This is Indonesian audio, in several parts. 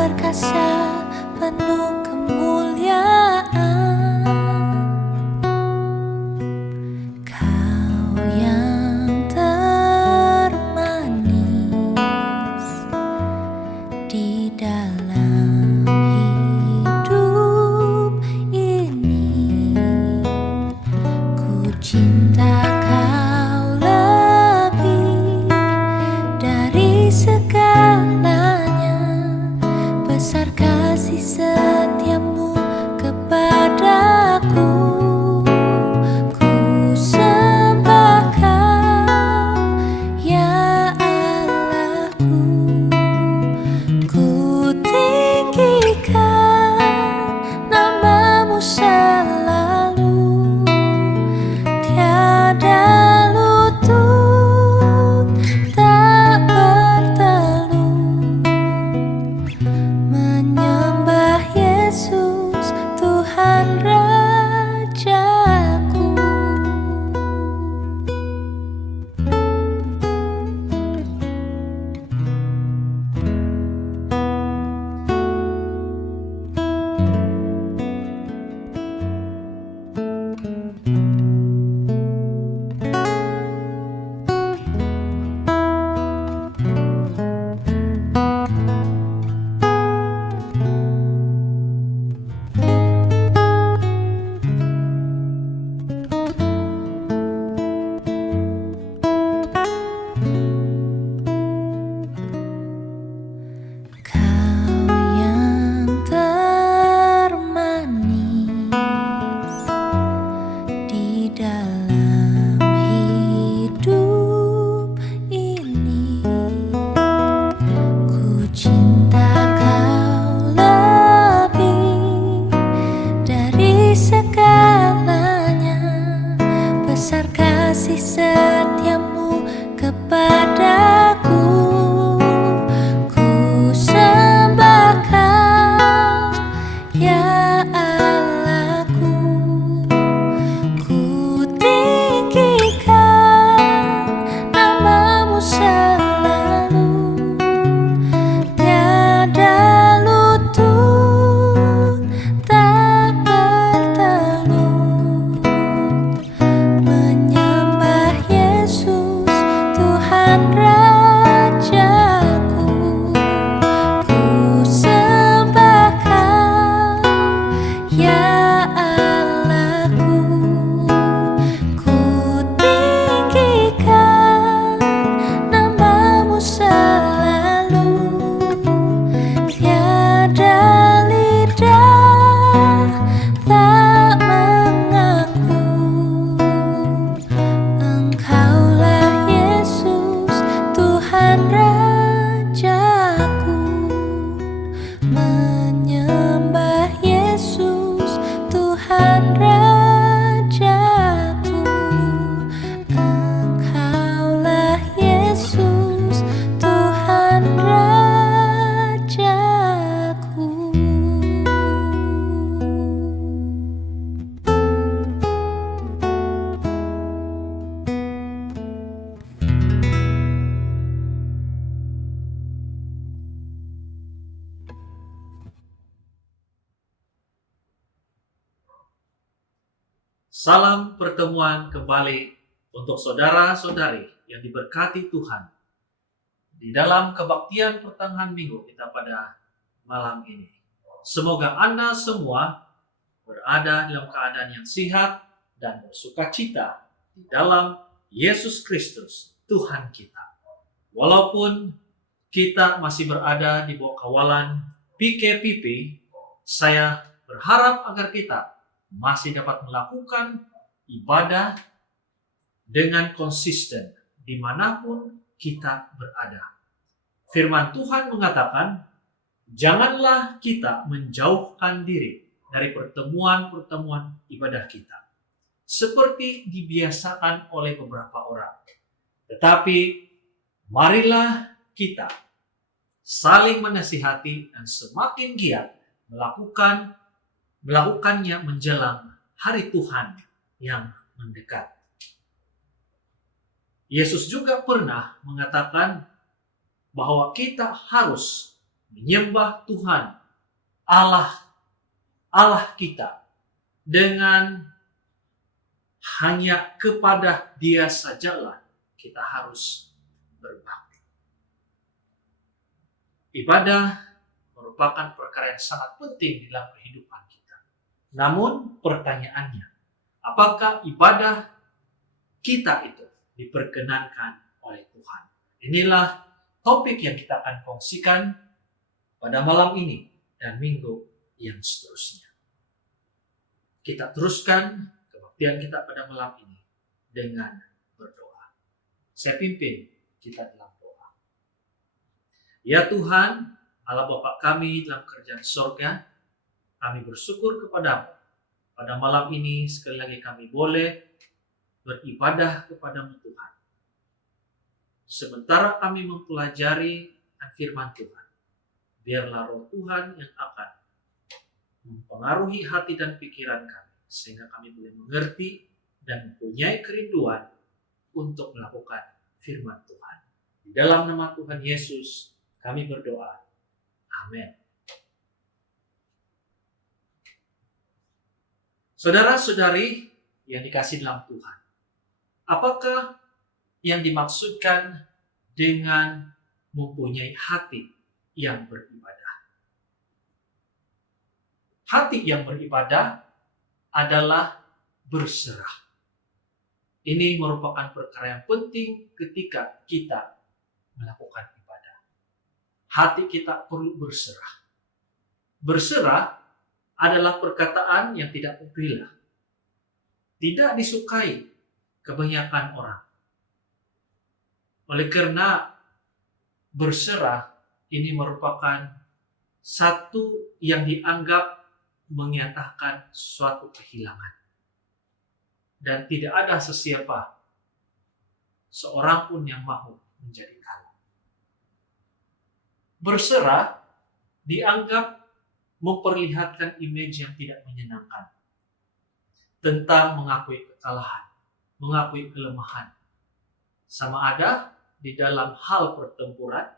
perkasa penuh kemuliaan. Kau yang termanis di dalam hidup ini, ku cinta kau lebih dari segalanya. Besar kasih setiamu kepadaku. Ku sembah kau, ya Allahku. Ku tinggikan namamu selalu. Tiada lutut tak bertelut menyembah Yesus Tuhan Rajaku. Kau yang termanis di dalam hidup ini, ku cinta kau lebih dari segalanya. Besar kasih setiamu kepadaku. Ku sembah kau, ya Allahku. Ku tinggikan namamu selalu. Tiada lutut tak bertelut menyembah Yesus Tuhan Rajaku. Ku sembah kau, ya Allahku. Ku tinggikan namamu selalu. Tiada lidah tak mengaku Engkaulah Yesus Tuhan Rajaku. Menyembah Yesus Tuhan Rajaku. Engkaulah Yesus Tuhan Rajaku. Salam pertemuan kembali untuk saudara-saudari yang diberkati Tuhan di dalam kebaktian pertengahan minggu kita pada malam ini. Semoga Anda semua berada dalam keadaan yang sehat dan bersukacita di dalam Yesus Kristus Tuhan kita. Walaupun kita masih berada di bawah kawalan PKPP, saya berharap agar kita masih dapat melakukan ibadah dengan konsisten dimanapun kita berada. Firman Tuhan mengatakan, janganlah kita menjauhkan diri dari pertemuan-pertemuan ibadah kita, seperti dibiasakan oleh beberapa orang. Tetapi marilah kita saling menasihati dan semakin giat melakukannya menjelang hari Tuhan yang mendekat. Yesus juga pernah mengatakan bahwa kita harus menyembah Tuhan Allah kita dengan hanya kepada Dia sajalah kita harus berbakti. Ibadah merupakan perkara yang sangat penting dalam kehidupan kita. Namun pertanyaannya, apakah ibadah kita itu diperkenankan oleh Tuhan? Inilah topik yang kita akan kongsikan pada malam ini dan minggu yang seterusnya. Kita teruskan kebaktian kita pada malam ini dengan berdoa. Saya pimpin kita dalam doa. Ya Tuhan, Allah Bapa kami dalam kerajaan sorga, kami bersyukur kepadamu. Pada malam ini sekali lagi kami boleh beribadah kepadamu Tuhan. Sementara kami mempelajari firman Tuhan, biarlah roh Tuhan yang akan mempengaruhi hati dan pikiran kami, sehingga kami boleh mengerti dan mempunyai kerinduan untuk melakukan firman Tuhan. Di dalam nama Tuhan Yesus kami berdoa. Amin. Saudara-saudari yang dikasihi dalam Tuhan, apakah yang dimaksudkan dengan mempunyai hati yang beribadah? Hati yang beribadah adalah berserah. Ini merupakan perkara yang penting ketika kita melakukan ibadah. Hati kita perlu berserah. Berserah adalah perkataan yang tidak populer. Tidak disukai kebanyakan orang. Oleh karena berserah ini merupakan satu yang dianggap menyatakan suatu kehilangan. Dan tidak ada sesiapa seorang pun yang mau menjadi kalah. Berserah dianggap memperlihatkan image yang tidak menyenangkan tentang mengakui kekalahan, mengakui kelemahan. Sama ada di dalam hal pertempuran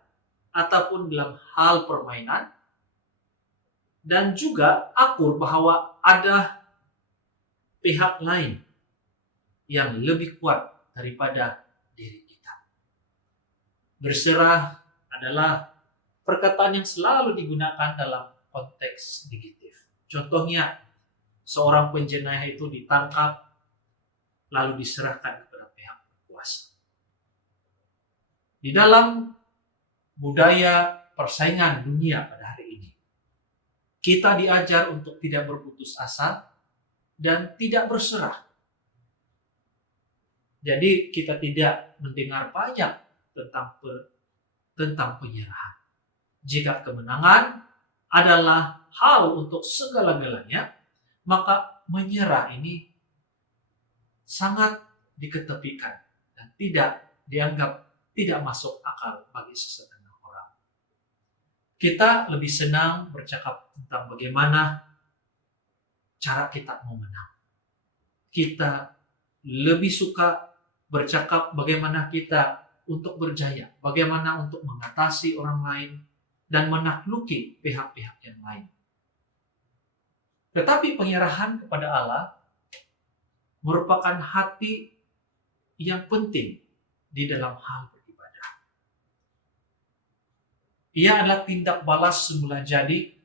ataupun dalam hal permainan, dan juga akur bahwa ada pihak lain yang lebih kuat daripada diri kita. Berserah adalah perkataan yang selalu digunakan dalam konteks negatif. Contohnya, seorang penjenayah itu ditangkap lalu diserahkan kepada pihak berkuasa. Di dalam budaya persaingan dunia pada hari ini, kita diajar untuk tidak berputus asa dan tidak berserah. Jadi kita tidak mendengar banyak tentang penyerahan. Jika kemenangan adalah hal untuk segala-galanya, maka menyerah ini sangat diketepikan dan dianggap tidak masuk akal bagi sesetengah orang. Kita lebih senang bercakap tentang bagaimana cara kita mau menang. Kita lebih suka bercakap bagaimana kita untuk berjaya, bagaimana untuk mengatasi orang lain, dan menakluki pihak-pihak yang lain. Tetapi penyerahan kepada Allah merupakan hati yang penting di dalam hal beribadah. Ia adalah tindak balas semula jadi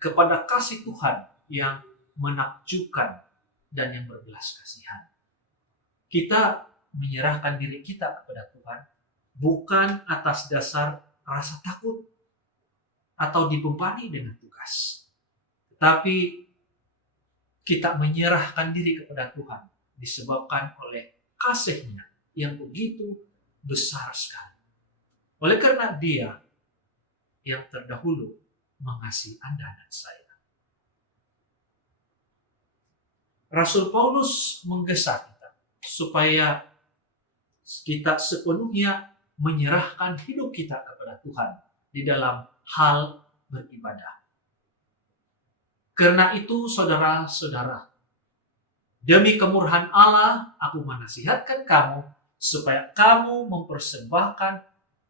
kepada kasih Tuhan yang menakjubkan dan yang berbelas kasihan. Kita menyerahkan diri kita kepada Tuhan bukan atas dasar rasa takut atau dibebani dengan tugas. Tetapi kita menyerahkan diri kepada Tuhan disebabkan oleh kasih-Nya yang begitu besar sekali. Oleh karena Dia yang terdahulu mengasihi Anda dan saya. Rasul Paulus menggesa kita supaya kita sepenuhnya menyerahkan hidup kita kepada Tuhan di dalam hal beribadah. Karena itu saudara-saudara, demi kemurahan Allah, aku menasihatkan kamu supaya kamu mempersembahkan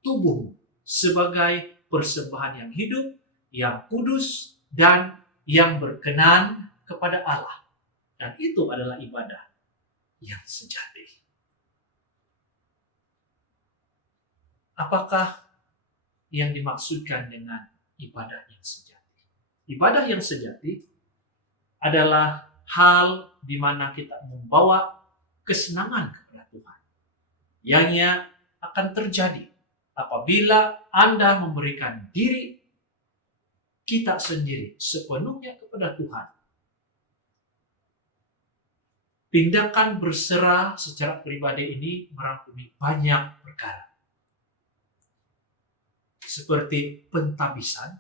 tubuhmu sebagai persembahan yang hidup, yang kudus, dan yang berkenan kepada Allah. Dan itu adalah ibadah yang sejati. Apakah yang dimaksudkan dengan ibadah yang sejati? Ibadah yang sejati adalah hal di mana kita membawa kesenangan kepada Tuhan. Yang akan terjadi apabila Anda memberikan diri kita sendiri sepenuhnya kepada Tuhan. Tindakan berserah secara pribadi ini merangkumi banyak perkara. Seperti pentabisan,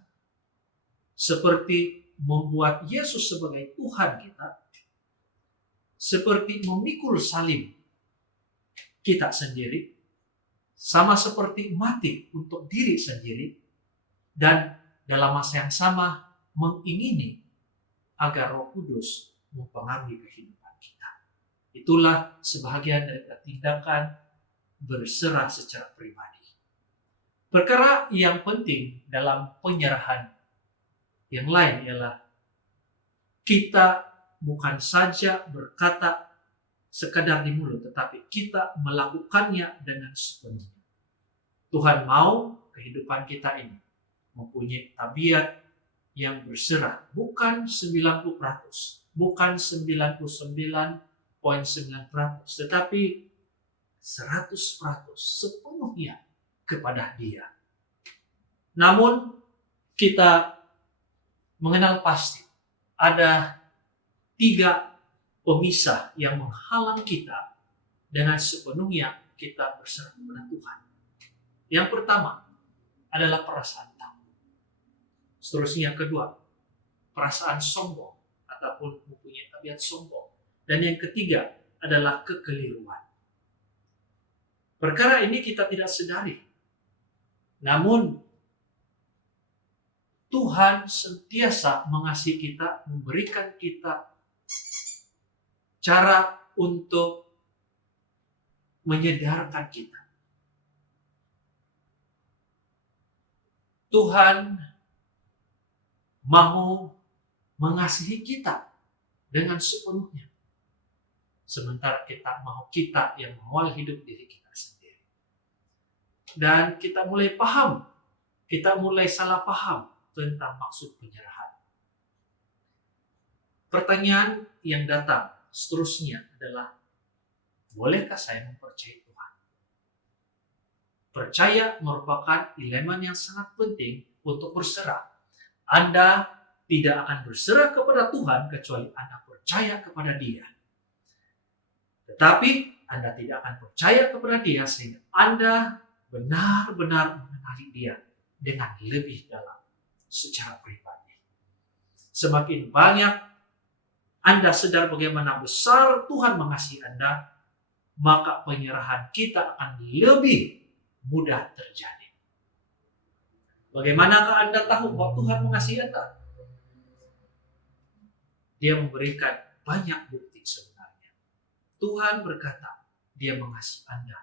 seperti membuat Yesus sebagai Tuhan kita, seperti memikul salib kita sendiri, sama seperti mati untuk diri sendiri, dan dalam masa yang sama mengingini agar Roh Kudus mempengaruhi kehidupan kita. Itulah sebahagian dari tindakan berserah secara pribadi. Perkara yang penting dalam penyerahan yang lain ialah kita bukan saja berkata sekadar di mulut, tetapi kita melakukannya dengan sepenuhnya. Tuhan mau kehidupan kita ini mempunyai tabiat yang berserah, bukan 90%, bukan 99,9%, tetapi 100% sepenuhnya kepada Dia. Namun kita mengenal pasti ada 3 pemisah yang menghalang kita dengan sepenuhnya kita berserah kepada Tuhan. Yang pertama adalah perasaan takut. Seterusnya yang kedua, perasaan sombong ataupun mempunyai tabiat sombong. Dan yang ketiga adalah kekeliruan. Perkara ini kita tidak sadari. Namun Tuhan sentiasa mengasihi kita, memberikan kita cara untuk menyadarkan kita. Tuhan mau mengasihi kita dengan sepenuhnya. Sementara kita mau kita yang mengawal hidup diri kita sendiri. Dan kita mulai paham, kita mulai salah paham tentang maksud penyerahan. Pertanyaan yang datang seterusnya adalah, bolehkah saya mempercayai Tuhan? Percaya merupakan elemen yang sangat penting untuk berserah. Anda tidak akan berserah kepada Tuhan kecuali Anda percaya kepada Dia. Tetapi Anda tidak akan percaya kepada Dia sehingga Anda benar-benar mengenali Dia dengan lebih dalam secara pribadi. Semakin banyak Anda sadar bagaimana besar Tuhan mengasihi Anda, maka penyerahan kita akan lebih mudah terjadi. Bagaimanakah Anda tahu bahwa Tuhan mengasihi Anda? Dia memberikan banyak bukti sebenarnya. Tuhan berkata, Dia mengasihi Anda.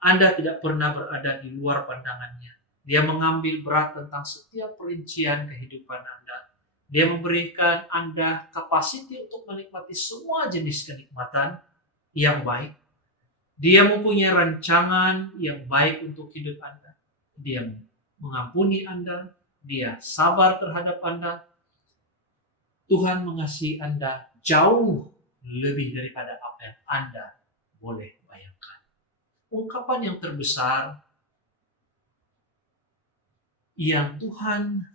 Anda tidak pernah berada di luar pandangannya. Dia mengambil berat tentang setiap perincian kehidupan Anda. Dia memberikan Anda kapasiti untuk menikmati semua jenis kenikmatan yang baik. Dia mempunyai rancangan yang baik untuk hidup Anda. Dia mengampuni Anda. Dia sabar terhadap Anda. Tuhan mengasihi Anda jauh lebih daripada apa yang Anda boleh bayangkan. Ungkapan yang terbesar yang Tuhan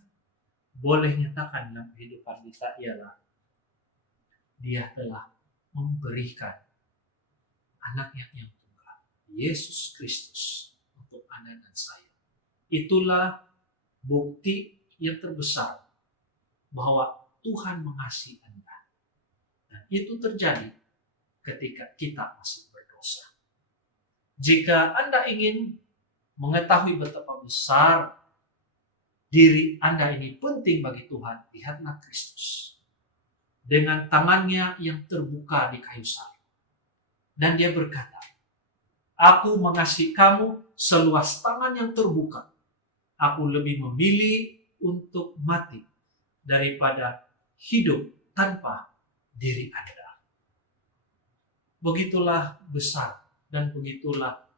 boleh nyatakan dalam kehidupan kita ialah Dia telah memberikan anaknya yang tunggal, Yesus Kristus, untuk Anda dan saya. Itulah bukti yang terbesar bahwa Tuhan mengasihi Anda. Dan itu terjadi ketika kita masih berdosa. Jika Anda ingin mengetahui betapa besar diri Anda ini penting bagi Tuhan, lihatlah Kristus. Dengan tangannya yang terbuka di kayu salib. Dan Dia berkata, Aku mengasihi kamu seluas tangan yang terbuka. Aku lebih memilih untuk mati daripada hidup tanpa diri Anda. Begitulah besar dan begitulah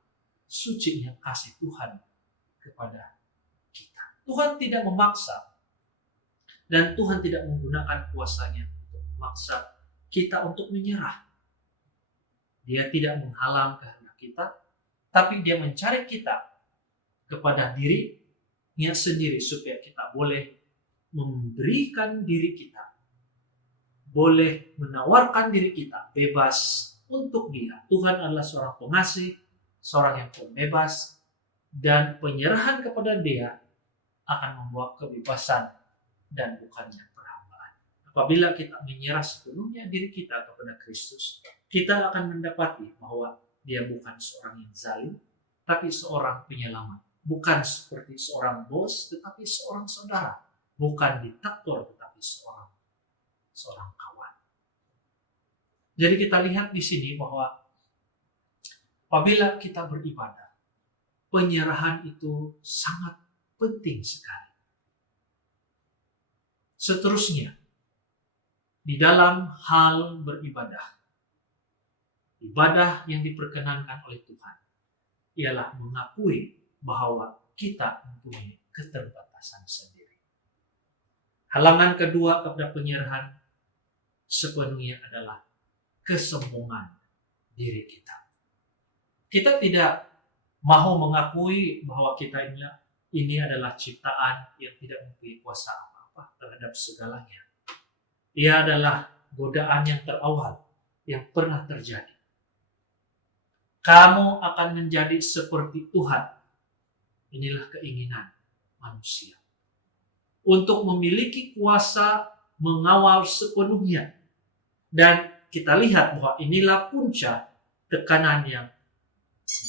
sucinya kasih Tuhan kepada kita. Tuhan tidak memaksa dan Tuhan tidak menggunakan kuasanya untuk memaksa kita untuk menyerah. Dia tidak menghalang kehendak kita, tapi dia mencari kita kepada dirinya sendiri supaya kita boleh memberikan diri kita, boleh menawarkan diri kita bebas untuk Dia. Tuhan adalah seorang pengasih, seorang yang pembebas, dan penyerahan kepada Dia akan membawa kebebasan dan bukannya perhambaan. Apabila kita menyerah sepenuhnya diri kita kepada Kristus, kita akan mendapati bahwa Dia bukan seorang yang zalim, tapi seorang penyelamat. Bukan seperti seorang bos, tetapi seorang saudara. Bukan diktator, tetapi seorang kawan. Jadi kita lihat di sini bahwa apabila kita beribadah, penyerahan itu sangat penting sekali. Seterusnya, di dalam hal beribadah, ibadah yang diperkenankan oleh Tuhan ialah mengakui bahwa kita mempunyai keterbatasan sendiri. Halangan kedua kepada penyerahan sepenuhnya adalah kesombongan diri kita. Kita tidak mau mengakui bahwa kita ini adalah ciptaan yang tidak mempunyai kuasa apa-apa terhadap segalanya. Ia adalah godaan yang terawal yang pernah terjadi. Kamu akan menjadi seperti Tuhan. Inilah keinginan manusia. Untuk memiliki kuasa mengawal sepenuhnya. Dan kita lihat bahwa inilah puncak tekanan yang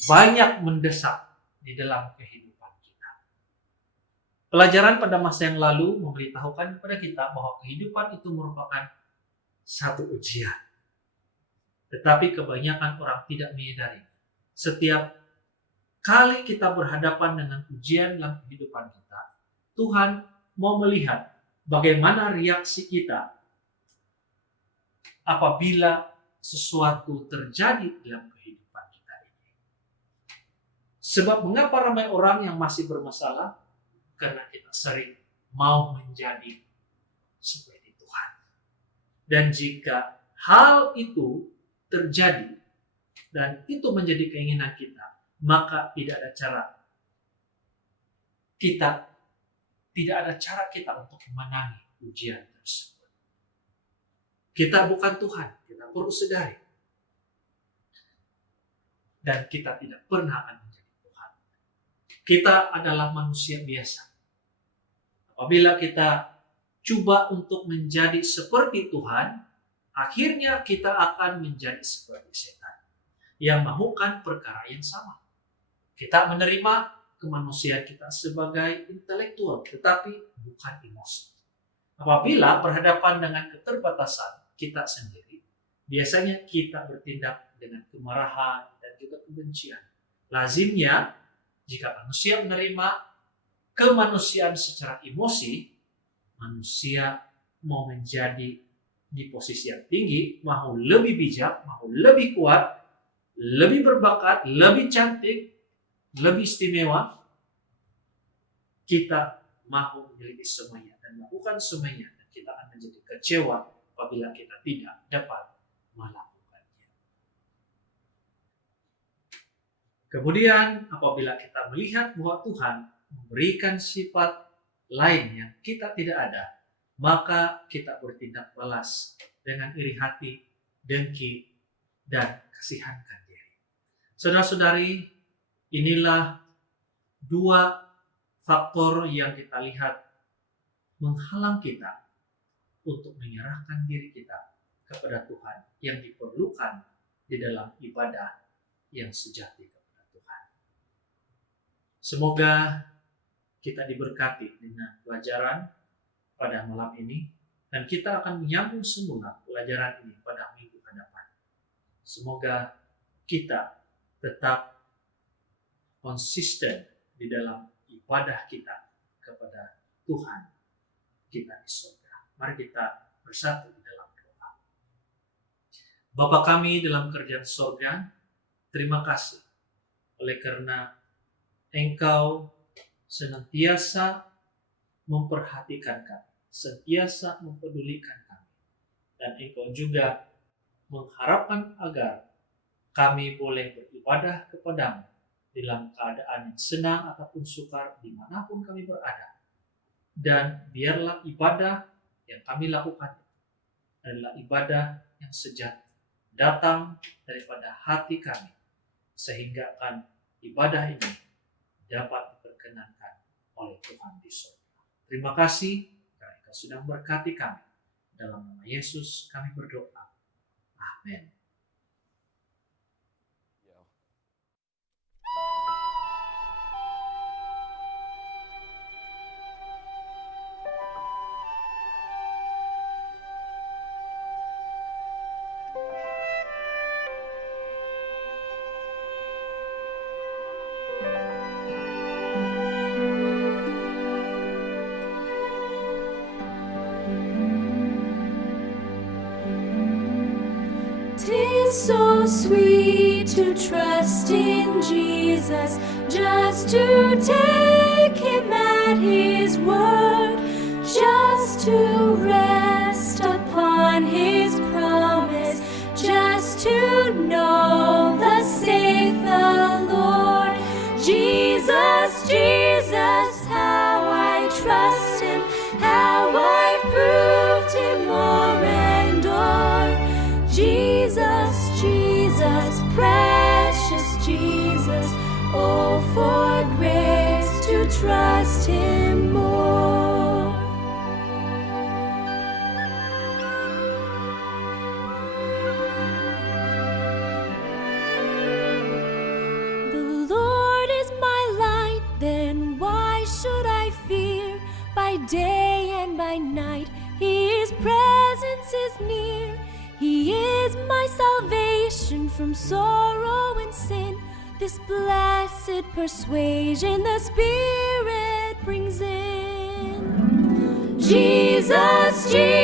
banyak mendesak di dalam kehidupan kita. Pelajaran pada masa yang lalu memberitahukan kepada kita bahwa kehidupan itu merupakan satu ujian. Tetapi kebanyakan orang tidak menyadari. Setiap kali kita berhadapan dengan ujian dalam kehidupan kita, Tuhan mau melihat bagaimana reaksi kita apabila sesuatu terjadi dalam kehidupan kita ini. Sebab mengapa ramai orang yang masih bermasalah? Karena kita sering mau menjadi seperti Tuhan. Dan jika hal itu terjadi dan itu menjadi keinginan kita, maka tidak ada cara kita untuk memenangi ujian tersebut. Kita bukan Tuhan, kita perlu sadari. Dan kita tidak pernah akan menjadi Tuhan. Kita adalah manusia biasa. Apabila kita coba untuk menjadi seperti Tuhan, akhirnya kita akan menjadi seperti setan yang melakukan perkara yang sama. Kita menerima kemanusiaan kita sebagai intelektual, tetapi bukan emosi. Apabila berhadapan dengan keterbatasan kita sendiri, biasanya kita bertindak dengan kemarahan dan juga kebencian. Lazimnya, jika manusia menerima kemanusiaan secara emosi, manusia mau menjadi di posisi yang tinggi, mau lebih bijak, mau lebih kuat, lebih berbakat, lebih cantik, lebih istimewa, kita mau memiliki semuanya dan melakukan semuanya, dan kita akan menjadi kecewa apabila kita tidak dapat melakukannya. Kemudian apabila kita melihat bahwa Tuhan memberikan sifat lain yang kita tidak ada, maka kita bertindak balas dengan iri hati, dengki, dan kasihankan diri. Saudara-saudari, inilah dua faktor yang kita lihat menghalang kita untuk menyerahkan diri kita kepada Tuhan yang diperlukan di dalam ibadah yang sejati kepada Tuhan. Semoga kita diberkati dengan pelajaran pada malam ini, dan kita akan menyambung semula pelajaran ini pada minggu hadapan. Semoga kita tetap konsisten di dalam ibadah kita kepada Tuhan kita di surga. Mari kita bersatu di dalam doa. Bapa kami dalam kerajaan surga, terima kasih oleh karena Engkau senantiasa memperhatikan kami, senantiasa mempedulikan kami, dan Engkau juga mengharapkan agar kami boleh beribadah kepadamu dalam keadaan yang senang ataupun sukar dimanapun kami berada. Dan biarlah ibadah yang kami lakukan adalah ibadah yang sejati, datang daripada hati kami, sehingga kan ibadah ini dapat diperkenankan oleh Tuhan di surga. Terima kasih karena Engkau sudah memberkati kami. Dalam nama Yesus kami berdoa. Amin. So sweet to trust in Jesus, just to take Him at His word, just to rest upon His promise, just to know thus saith the Lord. Jesus, Jesus, how I trust Him, how I've proved Him o'er and o'er. Jesus, Jesus, precious Jesus, oh, for grace to trust Him more. The Lord is my light, then why should I fear? By day and by night, His presence is near. He is my salvation from sorrow and sin. This blessed persuasion the Spirit brings in. Jesus, Jesus.